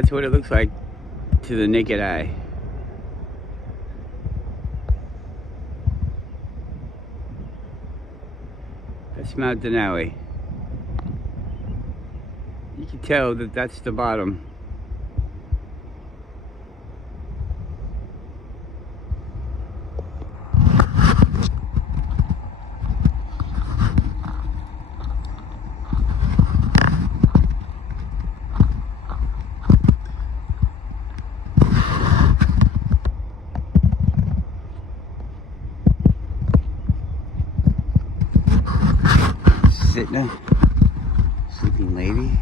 That's what it looks like to the naked eye. That's Mount Denali. You can tell that that's the bottom. Sitting there, sleeping lady.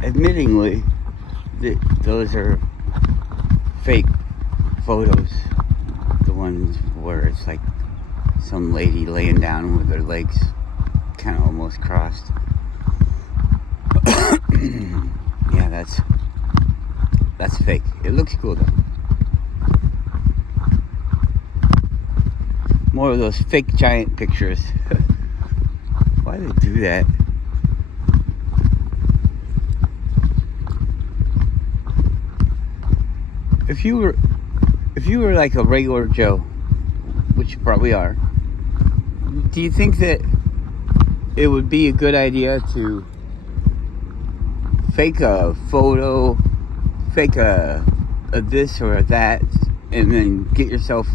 Admittingly, those are fake photos. The ones where it's like some lady laying down with her legs kind of almost crossed. Yeah, that's fake. It looks cool though. More of those fake giant pictures. Why do they do that? If you were like a regular Joe, which you probably are, do you think that it would be a good idea to fake a photo, fake a this or a that, and then get yourself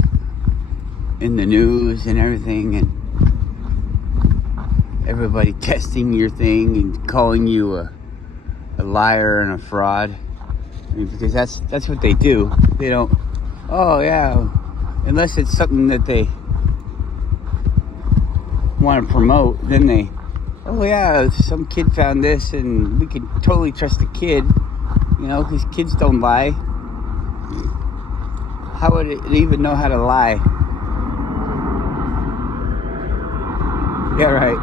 in the news and everything, and everybody testing your thing and calling you a liar and a fraud? I mean, because that's what they do. They don't, oh yeah, unless it's something that they want to promote, then they, oh yeah, some kid found this and we can totally trust the kid, you know, because kids don't lie. How would it even know how to lie? Yeah, right.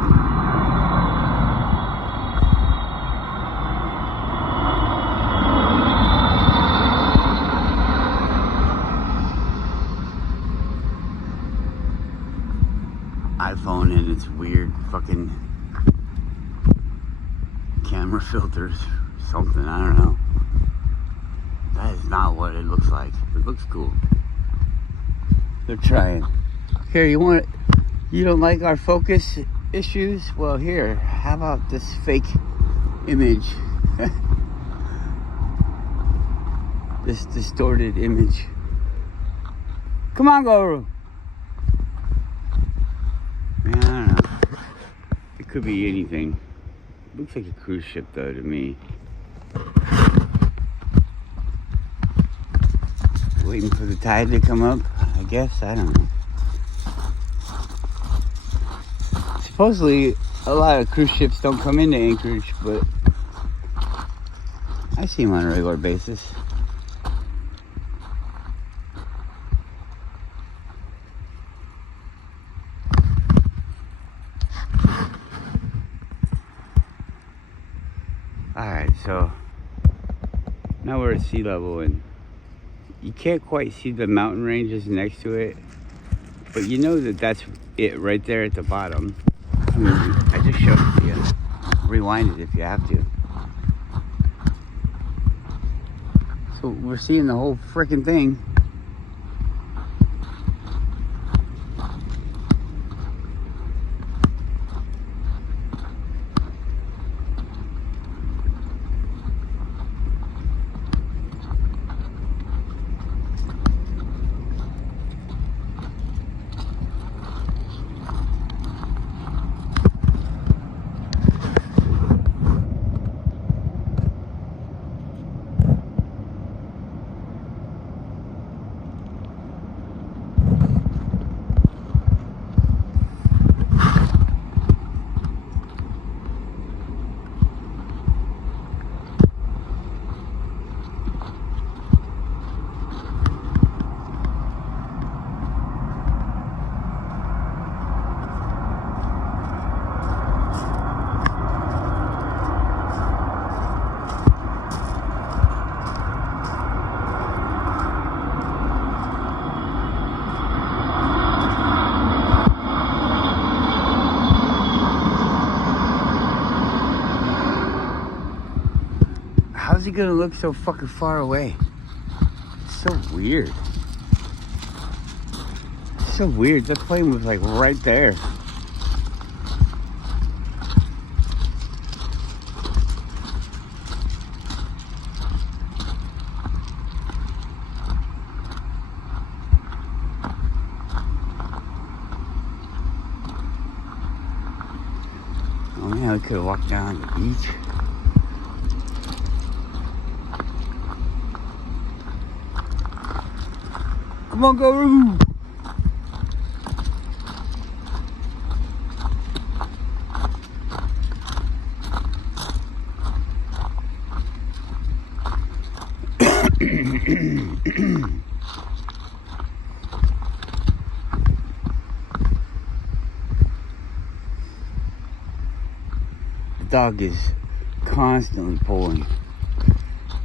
iPhone and its weird fucking camera filters, something, I don't know. That is not what it looks like. It looks cool. They're trying. Here, you don't like our focus issues? Well, here, how about this fake image? This distorted image. Come on, Guru. Man, I don't know. It could be anything. Looks like a cruise ship, though, to me. Waiting for the tide to come up, I guess. I don't know. Supposedly, a lot of cruise ships don't come into Anchorage, but I see them on a regular basis. Alright, so now we're at sea level and you can't quite see the mountain ranges next to it, but you know that that's it right there at the bottom. I mean, I just showed it to you. Rewind it if you have to. So we're seeing the whole freaking thing. How's it gonna look so fucking far away? It's so weird. It's so weird. That plane was like right there. Oh man, we could have walked down the beach. Come on, Guru! The dog is constantly pulling,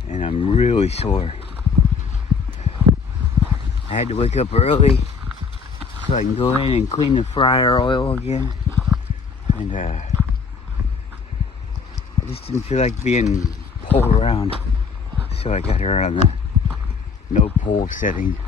and I'm really sore. I had to wake up early so I can go in and clean the fryer oil again. And I just didn't feel like being pulled around. So I got her on the no pull setting.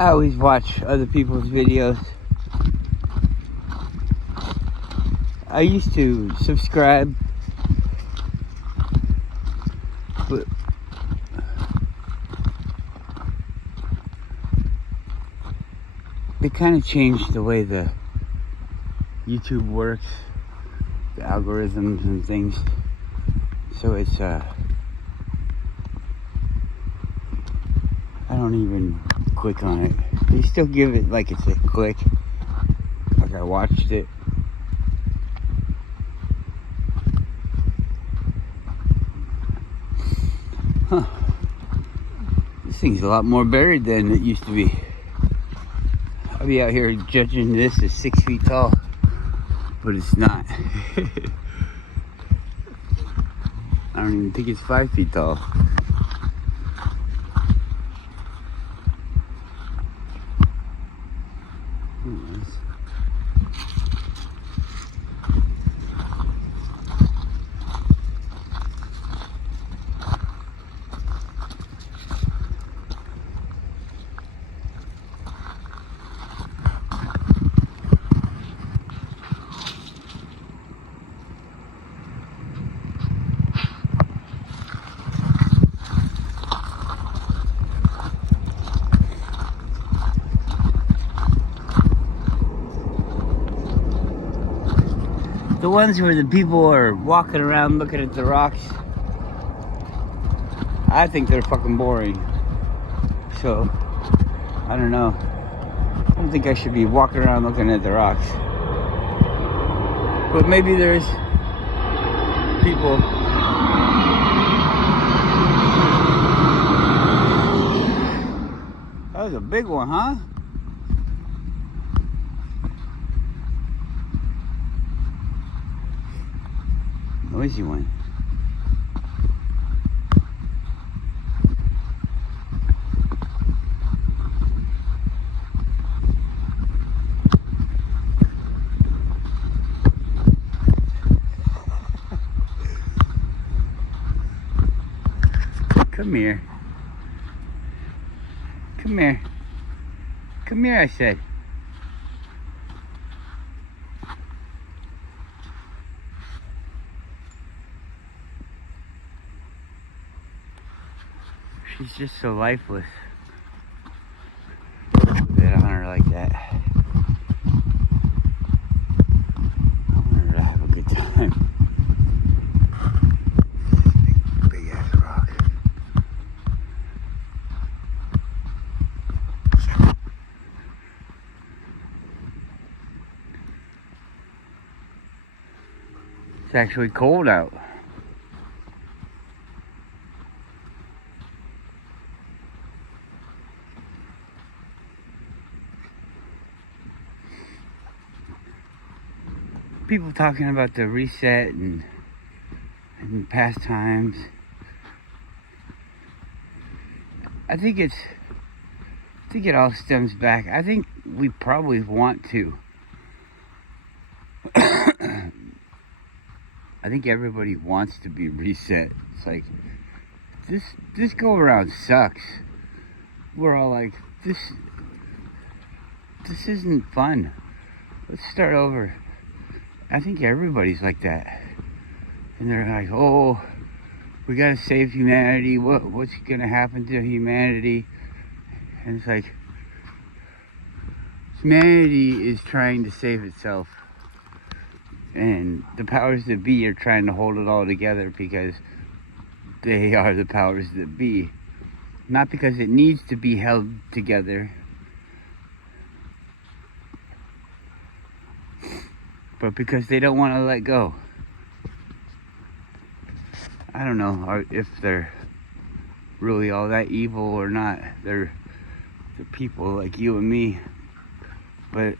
I always watch other people's videos. I used to subscribe, but they kind of changed the way the YouTube works, the algorithms and things. So it's I don't even click on it. They still give it like it's a click, like I watched it. Huh. This thing's a lot more buried than it used to be. I'll be out here judging this as 6 feet tall, but it's not. I don't even think it's 5 feet tall. The ones where the people are walking around looking at the rocks, I think they're fucking boring. So, I don't know. I don't think I should be walking around looking at the rocks. But maybe there's people. That was a big one, huh? Noisy one. Come here. Come here. Come here, I said. She's just so lifeless. Put it on her like that. I want her to have a good time. Big ass rock. It's actually cold out. People talking about the reset and past times. I think it all stems back. I think we probably want to. I think everybody wants to be reset. It's like this go around sucks. We're all like, this isn't fun. Let's start over. I think everybody's like that. And they're like, oh, we gotta save humanity. What's gonna happen to humanity? And it's like, humanity is trying to save itself. And the powers that be are trying to hold it all together because they are the powers that be. Not because it needs to be held together, but because they don't want to let go. I don't know if they're really all that evil or not. They're people like you and me. But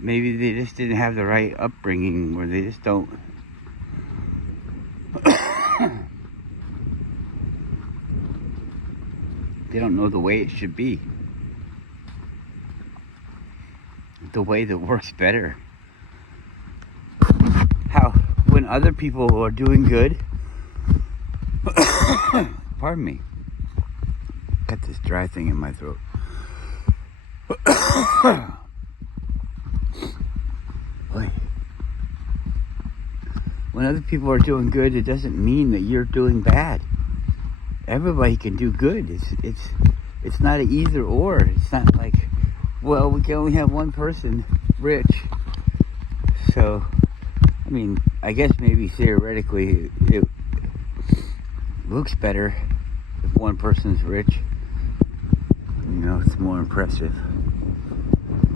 maybe they just didn't have the right upbringing, where they just don't. They don't know the way it should be. The way that works better. How when other people are doing good, pardon me, got this dry thing in my throat. When other people are doing good, it doesn't mean that you're doing bad. Everybody can do good. It's not an either or. It's not like, well, we can only have one person rich. So, I mean, I guess maybe theoretically it looks better if one person's rich. You know, it's more impressive.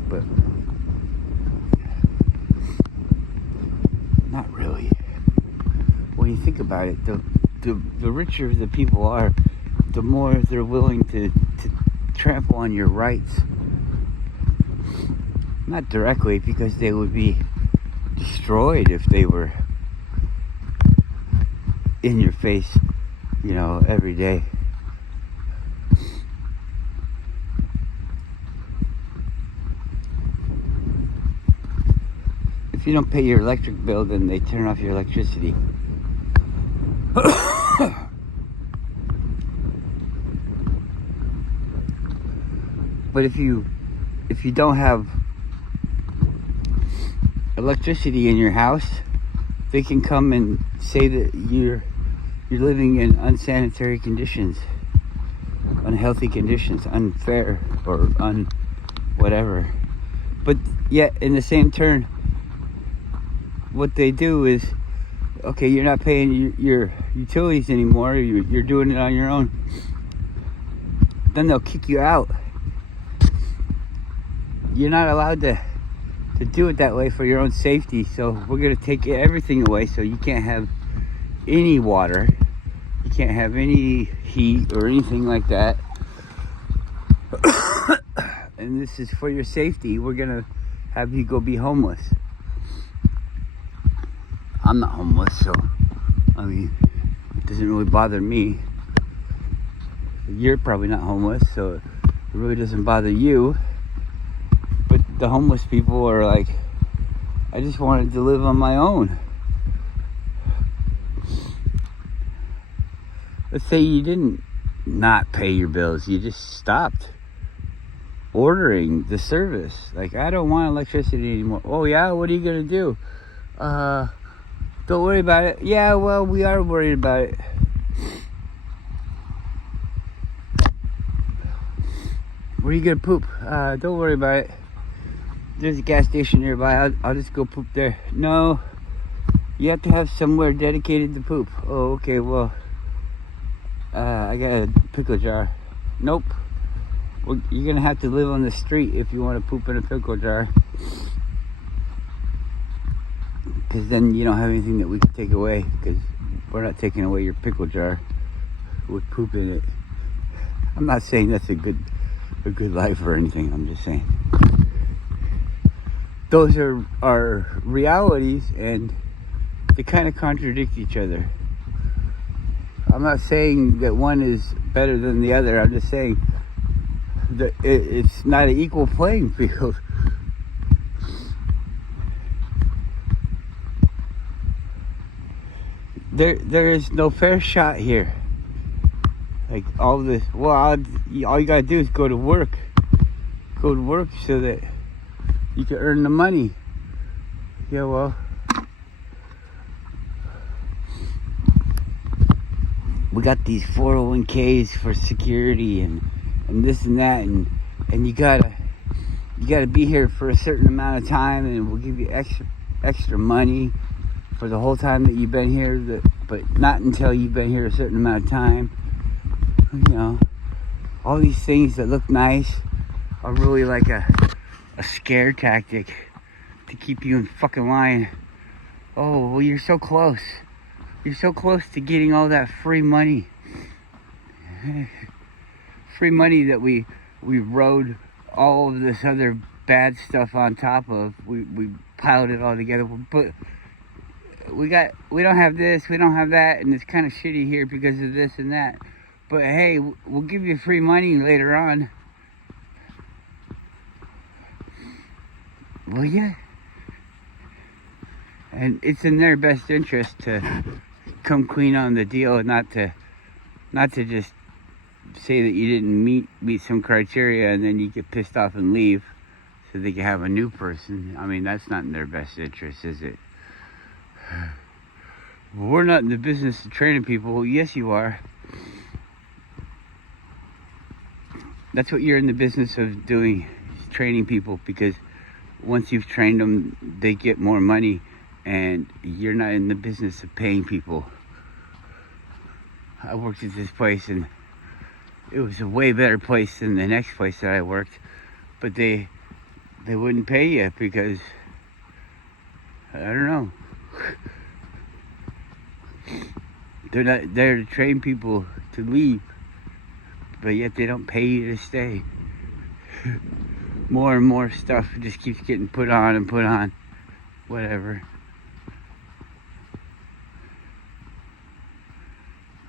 But not really. When you think about it, the richer the people are, the more they're willing to trample on your rights. Not directly, because they would be destroyed if they were in your face, you know, every day. If you don't pay your electric bill, then they turn off your electricity. But if you don't have electricity in your house, they can come and say that you're living in unsanitary conditions, unhealthy conditions, unfair or whatever. But yet in the same turn, what they do is, okay, you're not paying your utilities anymore. You're doing it on your own. Then they'll kick you out. You're not allowed to do it that way for your own safety. So we're going to take everything away, so you can't have any water. You can't have any heat or anything like that. And this is for your safety. We're going to have you go be homeless. I'm not homeless, so I mean, it doesn't really bother me. You're probably not homeless, so it really doesn't bother you. But the homeless people are like, I just wanted to live on my own. Let's say you didn't not pay your bills. You just stopped ordering the service. Like, I don't want electricity anymore. Oh yeah, what are you gonna do? Don't worry about it. Yeah, well, we are worried about it. Where are you gonna poop? Don't worry about it. There's a gas station nearby. I'll just go poop there. No, you have to have somewhere dedicated to poop. Oh, okay, well, I got a pickle jar. Nope. Well, you're gonna have to live on the street if you want to poop in a pickle jar. Because then you don't have anything that we can take away. Because we're not taking away your pickle jar with poop in it. I'm not saying that's a good life or anything. I'm just saying those are our realities, and they kind of contradict each other. I'm not saying that one is better than the other. I'm just saying that it's not an equal playing field. There is no fair shot here. Like all this, well, all you gotta do is go to work. Go to work so that you can earn the money. Yeah, well, we got these 401ks for security and this and that, and you gotta be here for a certain amount of time, and we'll give you extra money for the whole time that you've been here, but not until you've been here a certain amount of time. You know, all these things that look nice are really like a scare tactic to keep you in fucking line. Oh, well, you're so close. You're so close to getting all that free money. Free money that we rode all of this other bad stuff on top of. We piled it all together. But we don't have this, we don't have that, and it's kind of shitty here because of this and that. But hey, we'll give you free money later on. Well, yeah. And it's in their best interest to come clean on the deal, and not to just say that you didn't meet some criteria and then you get pissed off and leave so they can have a new person. I mean, that's not in their best interest, is it? We're not in the business of training people. Yes, you are. That's what you're in the business of doing, is training people, because once you've trained them, they get more money, and you're not in the business of paying people. I worked at this place, and it was a way better place than the next place that I worked, but they wouldn't pay you because, I don't know. They're not there to train people to leave, but yet they don't pay you to stay. More and more stuff just keeps getting put on and put on. Whatever.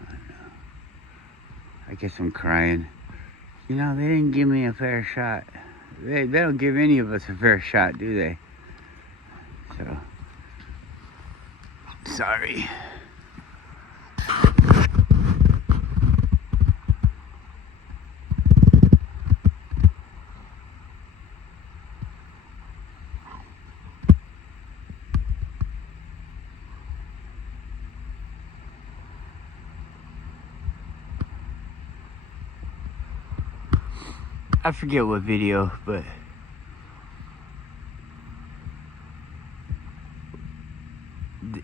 I don't know. I guess I'm crying. You know, they didn't give me a fair shot. They don't give any of us a fair shot, do they? So, sorry. I forget what video, but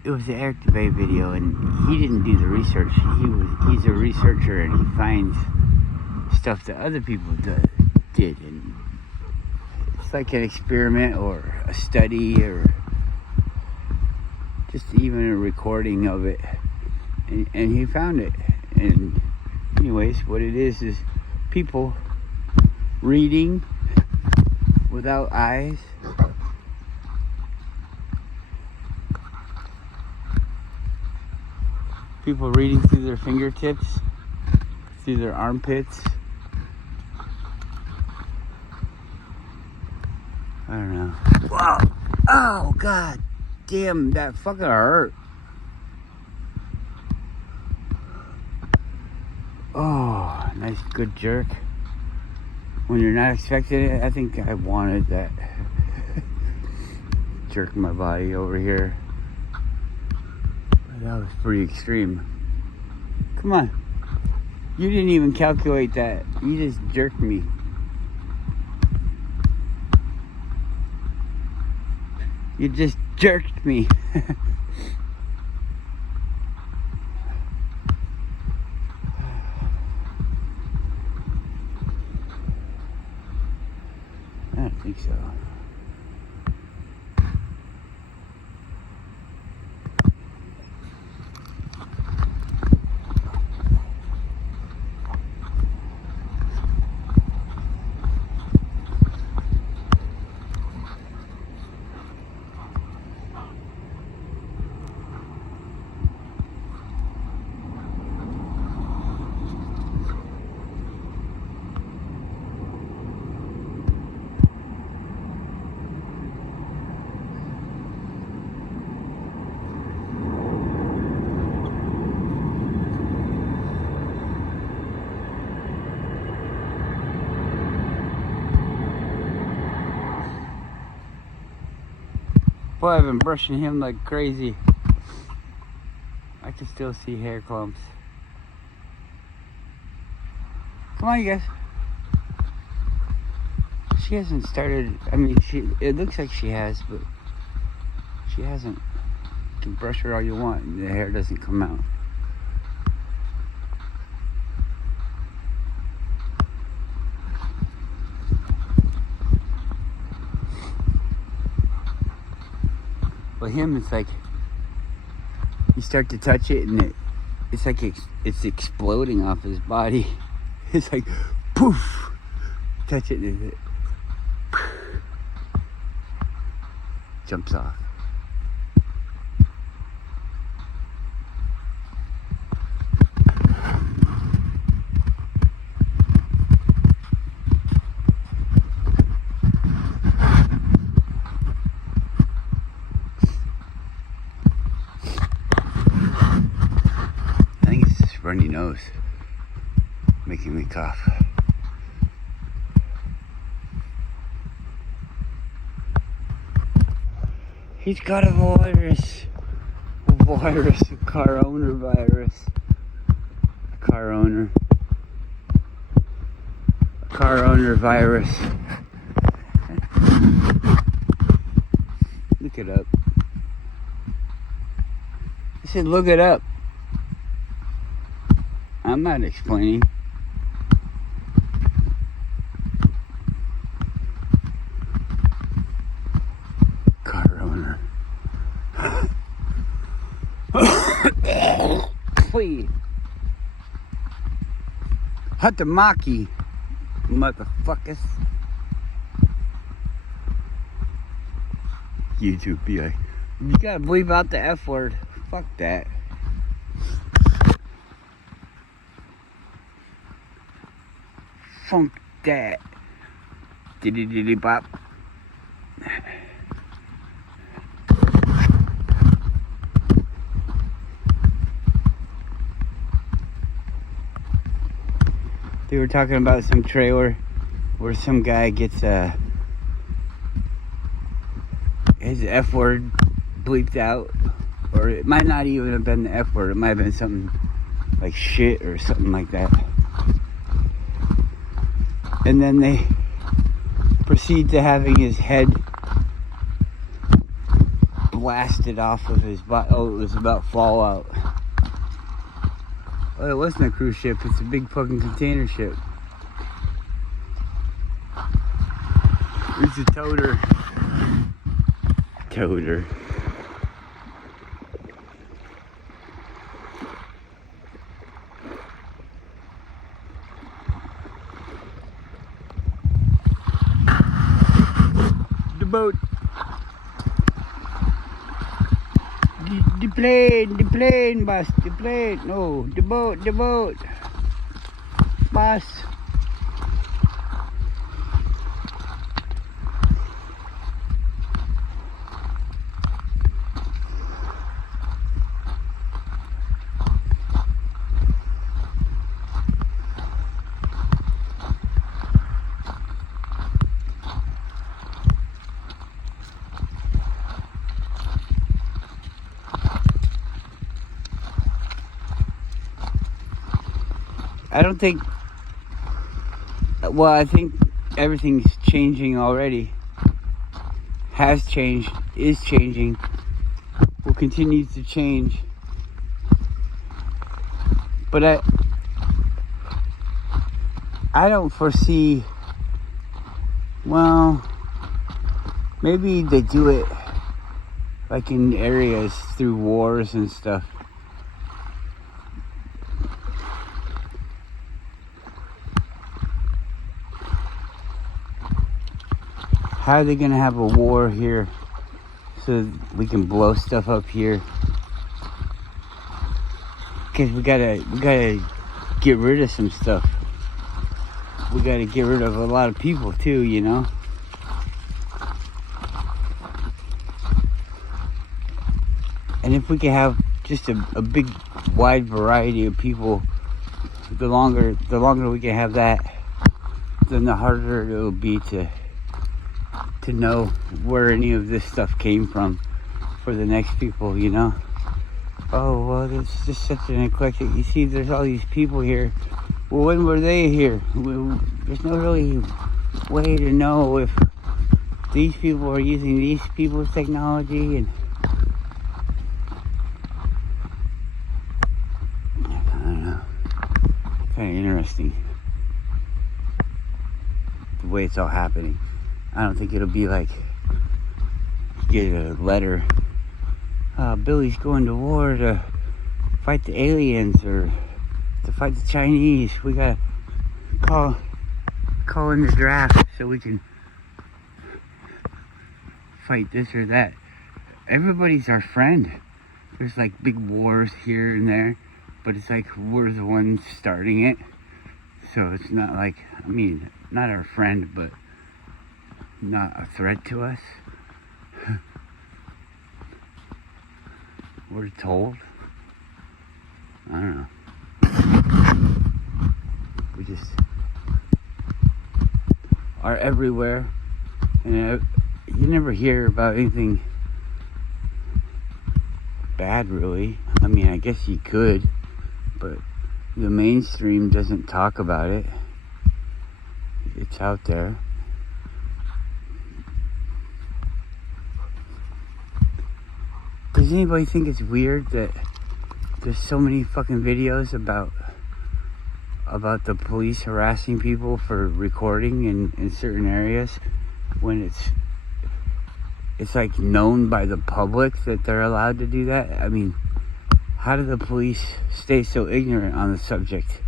it was the Eric DeBay video, and he didn't do the research. He's a researcher, and he finds stuff that other people did, and it's like an experiment or a study or just even a recording of it, and he found it. And anyways, what it is people reading without eyes. People reading through their fingertips, through their armpits. I don't know. Wow. Oh, God damn, that fucking hurt. Oh, nice, good jerk. When you're not expecting it, I think I wanted that. Jerking my body over here. But that was pretty extreme. Come on. You didn't even calculate that. You just jerked me. You just jerked me. I don't think so. Boy, I've been brushing him like crazy. I can still see hair clumps. Come on, you guys. She hasn't started. I mean, it looks like she has, but she hasn't. You can brush her all you want, and the hair doesn't come out. Well, him, it's like you start to touch it, and it's like it's exploding off his body. It's like poof. Touch it, and it jumps off. Runny nose making me cough. He's got a virus, a car owner virus, a car owner virus. Look it up. I said look it up. I'm not explaining. Car owner. Please. Hatamaki, motherfuckers. YouTube be like, you gotta bleep out the F word. Fuck that. Funk that. Diddy bop. They were talking about some trailer where some guy gets his F word bleeped out, or it might not even have been the F word. It might have been something like shit or something like that. And then they proceed to having his head blasted off of his body. Oh, it was about Fallout. Oh, it wasn't a cruise ship. It's a big fucking container ship. It's a toter. Toter. The boat. The plane, boss, the plane. No, the boat. Boss. I don't think, well, I think everything's changing already. Has changed, is changing, will continue to change. But I don't foresee, well, maybe they do it like in areas through wars and stuff. How are they gonna have a war here so we can blow stuff up here? Because we gotta get rid of some stuff. We gotta get rid of a lot of people too, you know? And if we can have just a big wide variety of people, the longer we can have that, then the harder it will be to know where any of this stuff came from for the next people, you know? Oh, well, it's just such an eclectic. You see, there's all these people here. Well, when were they here? There's no really way to know if these people are using these people's technology, and I don't know. Kind of interesting the way it's all happening. I don't think it'll be like you get a letter. Billy's going to war to fight the aliens or to fight the Chinese. We gotta call in the draft so we can fight this or that. Everybody's our friend. There's like big wars here and there, but it's like we're the ones starting it. So it's not like, I mean, not our friend, but not a threat to us. We're told. I don't know. We just are everywhere, and you never hear about anything bad, really. I mean, I guess you could, but the mainstream doesn't talk about it. It's out there. Does anybody think it's weird that there's so many fucking videos about the police harassing people for recording in certain areas when it's like known by the public that they're allowed to do that? I mean, how do the police stay so ignorant on the subject?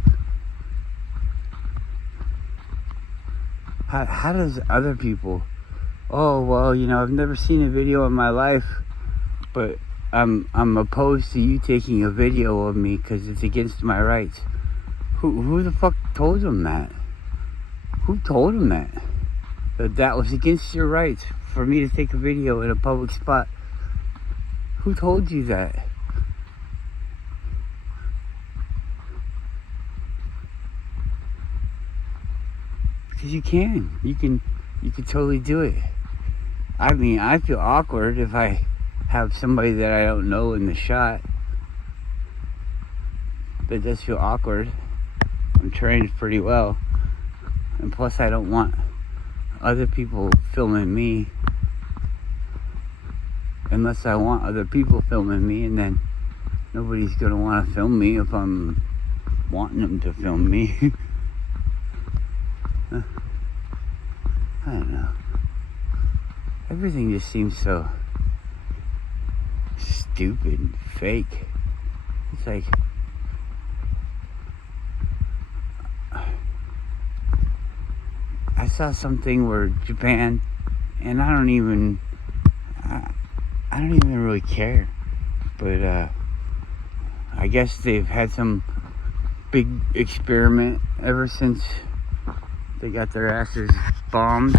How does other people, oh, well, you know, I've never seen a video in my life, but I'm opposed to you taking a video of me because it's against my rights. Who the fuck told them that? Who told them that? That was against your rights for me to take a video in a public spot? Who told you that? Because you can totally do it. I mean, I feel awkward if I have somebody that I don't know in the shot. That does feel awkward. I'm trained pretty well. And plus I don't want other people filming me. unless I want other people filming me, and then nobody's gonna want to film me if I'm wanting them to film me. I don't know. Everything just seems so stupid and fake. It's like, I saw something where Japan, and I don't even really care, but I guess they've had some big experiment ever since they got their asses bombed.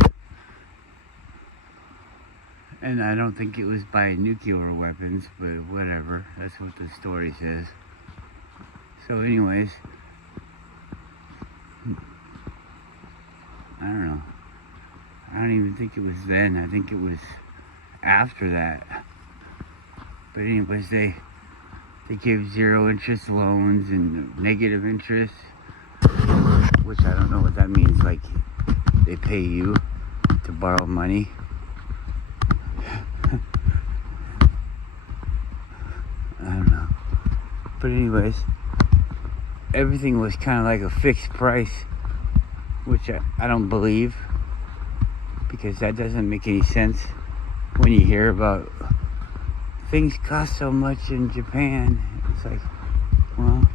And I don't think it was by nuclear weapons, but whatever. That's what the story says. So anyways, I don't know. I don't even think it was then. I think it was after that. But anyways, they gave 0 interest loans and negative interest, which I don't know what that means. Like, they pay you to borrow money. I don't know. But anyways, everything was kind of like a fixed price, which I don't believe, because that doesn't make any sense when you hear about things cost so much in Japan. It's like, well,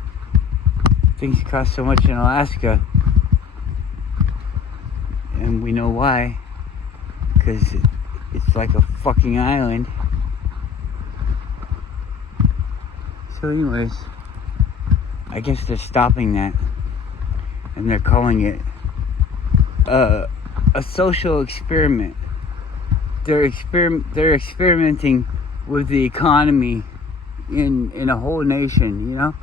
things cost so much in Alaska, and we know why, because it's like a fucking island. So anyways, I guess they're stopping that, and they're calling it a social experiment. They're experimenting with the economy in a whole nation, you know?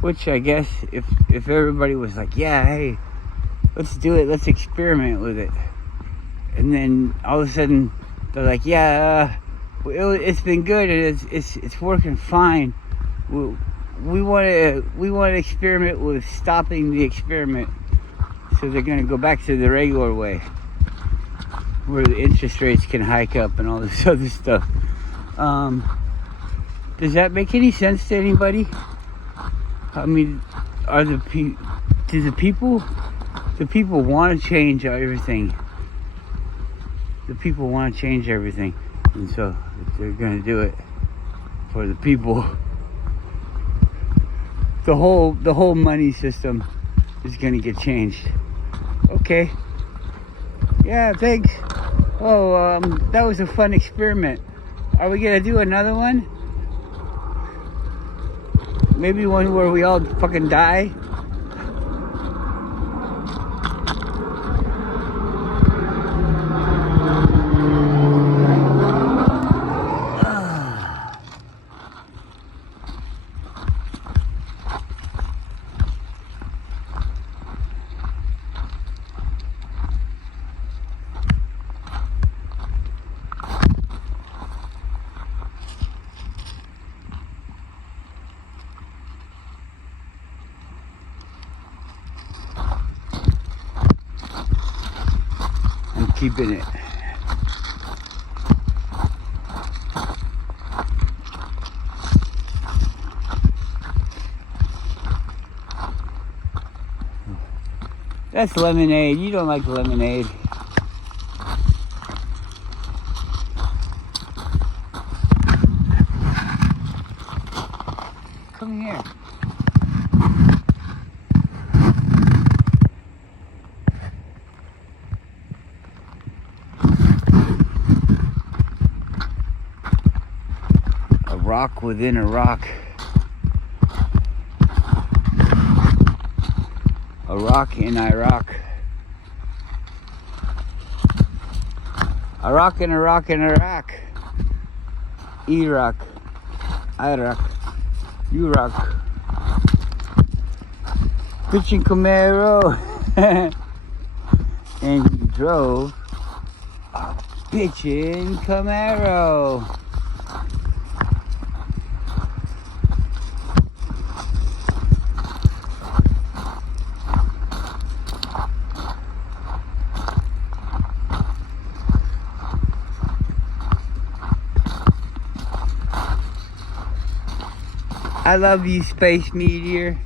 Which I guess if everybody was like, yeah, hey, let's do it, let's experiment with it. And then all of a sudden they're like, yeah, it's been good and it's working fine. We want to experiment with stopping the experiment. So they're going to go back to the regular way, where the interest rates can hike up and all this other stuff. Does that make any sense to anybody? I mean, do the people want to change everything? The people want to change everything, and so they're going to do it for the people. The whole money system is going to get changed. Okay. Yeah, thanks. Oh, that was a fun experiment. Are we gonna do another one? Maybe one where we all fucking die? I'm keeping it. That's lemonade. You don't like lemonade. Come here. A rock within a rock. A rock in Iraq. A rock in Iraq in Iraq. Iraq. Iraq. Iraq. Bitchin' Camaro. And he drove a bitchin' Camaro. I love you, Space Meteor.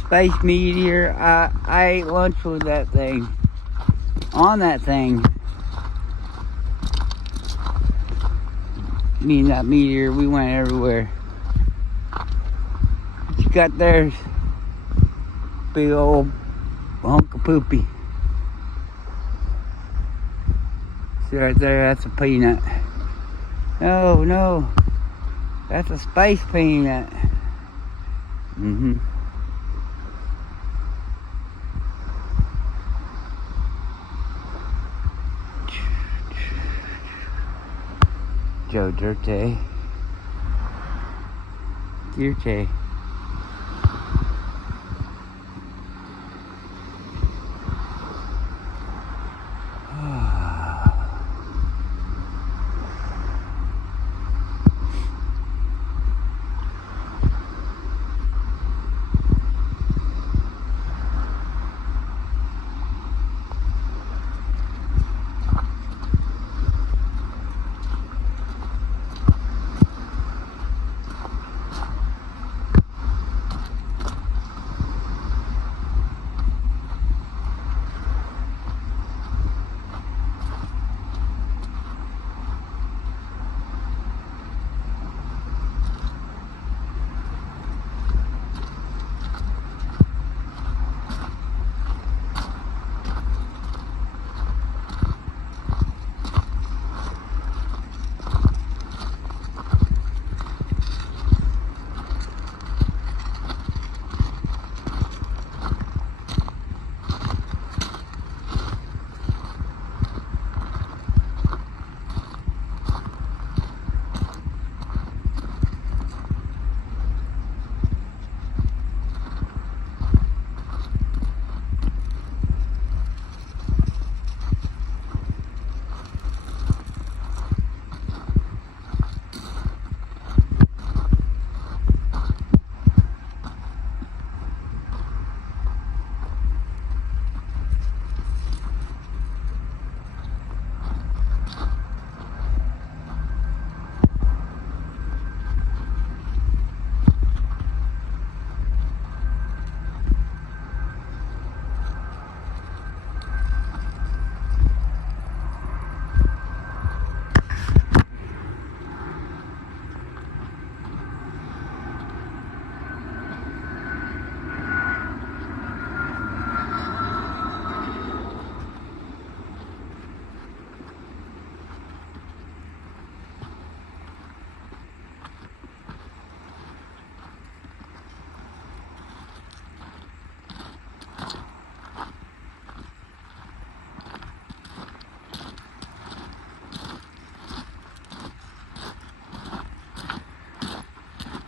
Space Meteor. I ate lunch with that thing. On that thing. Me and that meteor, we went everywhere. What you got there? Big old hunk of poopy. See right there, that's a peanut. No, no. That's a space peanut. Joe Dirte. Dirte.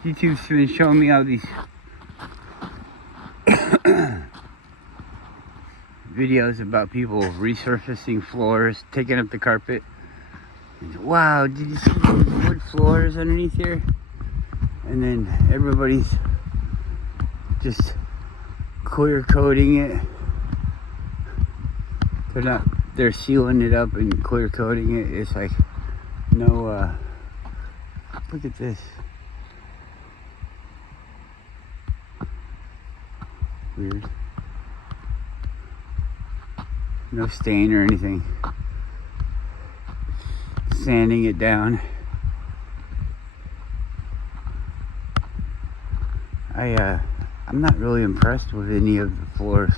YouTube's been showing me all these videos about people resurfacing floors, taking up the carpet. Wow, did you see these wood floors underneath here? And then everybody's just clear coating it. They're sealing it up and clear coating it. It's like, no, look at this. Weird. No stain or anything. Sanding it down. I'm not really impressed with any of the floors.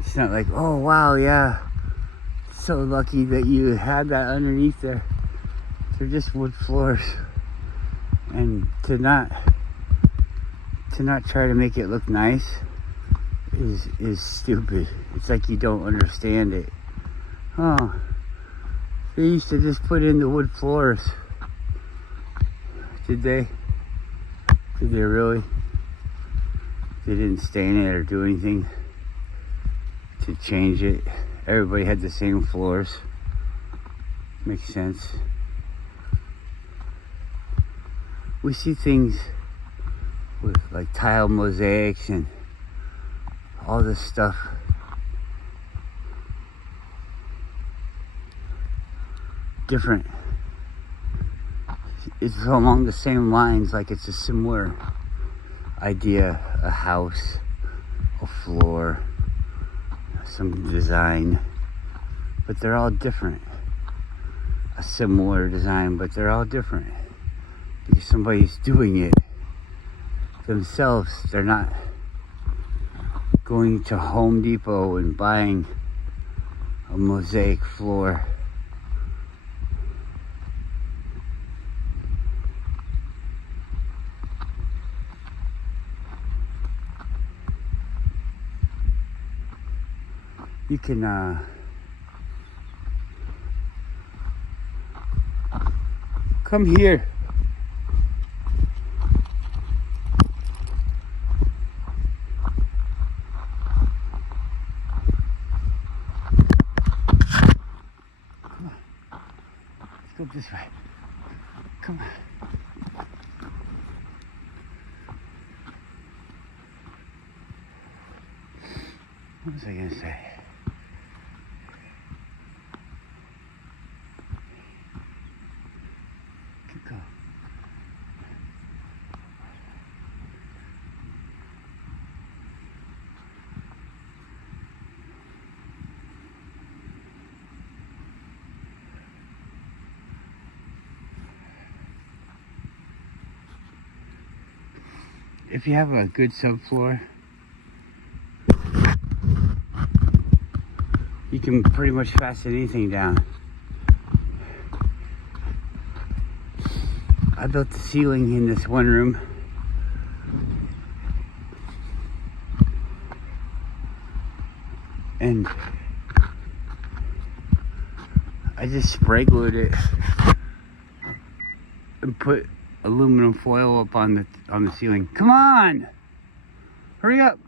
It's not like, oh wow, yeah, so lucky that you had that underneath there. They're just wood floors. And to not try to make it look nice is stupid. It's like you don't understand it. Oh, they used to just put in the wood floors. Did they? Did they really? They didn't stain it or do anything to change it. Everybody had the same floors. Makes sense. We see things with like tile mosaics and all this stuff different. It's along the same lines, like it's a similar idea, a house, a floor, some design, but they're all different. A similar design, but they're all different because somebody's doing it themselves. They're not going to Home Depot and buying a mosaic floor. You can come here. Come on. Let's go this way. Come on. What was I gonna say? Keep going. If you have a good subfloor, you can pretty much fasten anything down. I built the ceiling in this one room. And I just spray glued it and put aluminum foil up on the ceiling. Come on! Hurry up!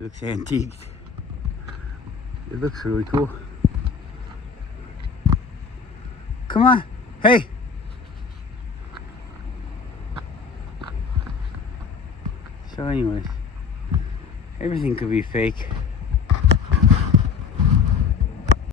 It looks antiqued. It looks really cool. Come on. Hey! So anyways, everything could be fake.